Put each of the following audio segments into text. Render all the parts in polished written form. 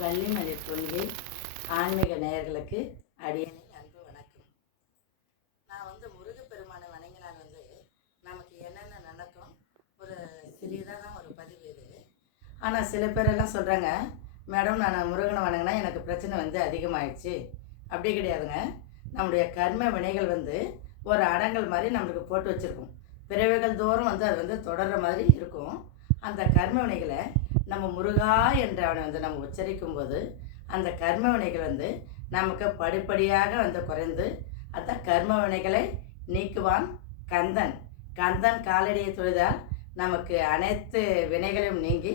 வள்ளிமலை கொள்கை ஆன்மீக நேயர்களுக்கு அடியனின் அன்பு வணக்கம். நான் முருகப்பெருமானை வணங்கினால் நமக்கு என்னென்ன நடக்கும் ஒரு சிறியதாக தான் ஒரு பதிவு இது. ஆனால் சில பேரெல்லாம் சொல்கிறாங்க, மேடம் நான் முருகனை வணங்கினா எனக்கு பிரச்சனை அதிகமாகிடுச்சு. அப்படி கிடையாதுங்க. நம்முடைய கர்ம வினைகள் ஒரு அடங்கல் மாதிரி நம்மளுக்கு போட்டு வச்சுருக்கோம். பிறவைகள் தோறும் அது தொடர்கிற மாதிரி இருக்கும். அந்த கர்ம வினைகளை நம்ம முருகா என்று அவனை நம்ம உச்சரிக்கும் போது அந்த கர்ம வினைகள் நமக்கு படிப்படியாக குறைந்து அந்த கர்ம வினைகளை நீக்குவான் கந்தன். கந்தன் காலடியை தொழுதால் நமக்கு அனைத்து வினைகளையும் நீங்கி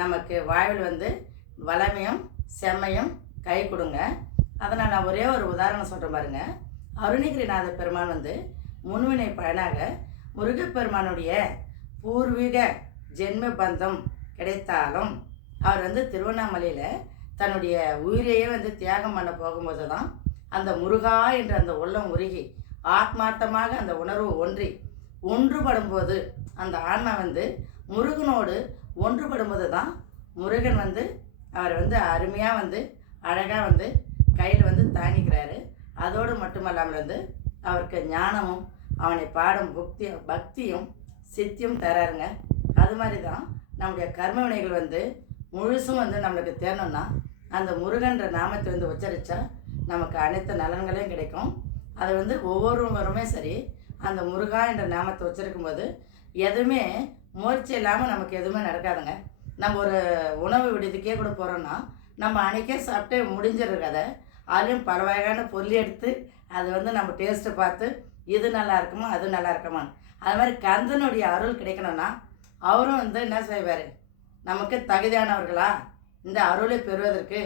நமக்கு வாழ்வில் வளமையும் செம்மையும் கை கொடுங்க. அதனால் நான் ஒரே ஒரு உதாரணம் சொல்கிறேன் பாருங்க. அருணகிரிநாத பெருமான் முன்வினை பயனாக முருகப்பெருமானுடைய பூர்வீக ஜென்ம பந்தம் கிடைத்தாலும் அவர் திருவண்ணாமலையில் தன்னுடைய உயிரையே தியாகம் பண்ண போகும்போது தான் அந்த முருகா என்ற அந்த உள்ளம் உருகி ஆத்மார்த்தமாக அந்த உணர்வு ஒன்றுபடும் போது அந்த ஆன்மா முருகனோடு ஒன்றுபடும்போது தான் முருகன் அவர் அருமையாக அழகாக கையில் தாங்கிக்கிறாரு. அதோடு மட்டுமல்லாமல் அவருக்கு ஞானமும் அவனை பாடும் பக்தியும் சித்தியும் தராருங்க. அது மாதிரி தான் நம்முடைய கர்ம வினைகள் முழுசும் நம்மளுக்கு தேரணும்னா அந்த முருகன்ற நாமத்தை உச்சரித்தா நமக்கு அனைத்து நலன்களையும் கிடைக்கும். அது ஒவ்வொருவருமே சரி அந்த முருகா என்ற நாமத்தை உச்சரிக்கும் போது எதுவுமே முயற்சி இல்லாமல் நமக்கு எதுவுமே நடக்காதுங்க. நம்ம ஒரு உணவு விடுதிக்கே கூட போகிறோன்னா நம்ம அன்றைக்கே சாப்பிட்டு முடிஞ்சிருக்காத அதுலேயும் பல வகையான பொருள் எடுத்து அது நம்ம டேஸ்ட்டு பார்த்து இது நல்லா இருக்குமா அது நல்லா இருக்குமா. அது மாதிரி கந்தனுடைய அருள் கிடைக்கணும்னா அவரும் என்ன செய்வார், நமக்கு தகுதியானவர்களா இந்த அருளை பெறுவதற்கு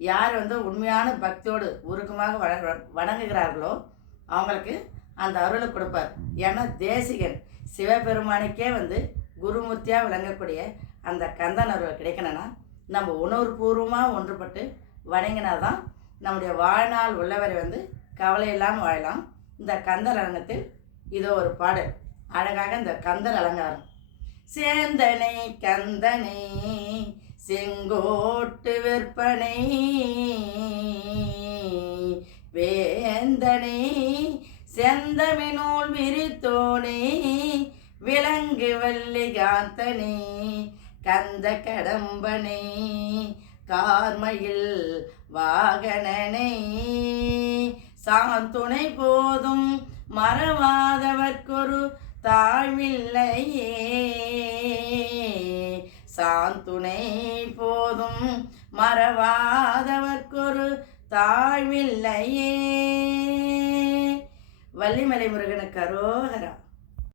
யார் உண்மையான பக்தியோடு உருக்கமாக வணங்குகிறார்களோ அவங்களுக்கு அந்த அருளை கொடுப்பார். ஏன்னா தேசிகன் சிவபெருமானுக்கே குருமூர்த்தியாக விளங்கக்கூடிய அந்த கந்தன் அருள் கிடைக்கணும்னா நம்ம உணர்வுபூர்வமாக ஒன்றுபட்டு வணங்கினால்தான் நம்முடைய வாழ்நாள் உள்ளவரை கவலை இல்லாமல் வாழலாம். இந்த கந்தர் அலங்கத்தில் இதோ ஒரு பாடல் அழகாக இந்த கந்தர் அலங்காரம். சேந்தனை கந்தனை செங்கோட்டு விற்பனை வேந்தனை செந்தமினூல் விரித்தோனே விலங்கு வள்ளி காந்தனே கந்த கடம்பனை கார்மையில் வாகனனை சாந்துணை போதும் மறவாதவர்க்கொரு தாழ்வில்லையே சாந்துணை போதும் மறவாதவர்க்கொரு தாழ்வில்லையே. வள்ளிமலை முருகனுக்கு அரோகரா.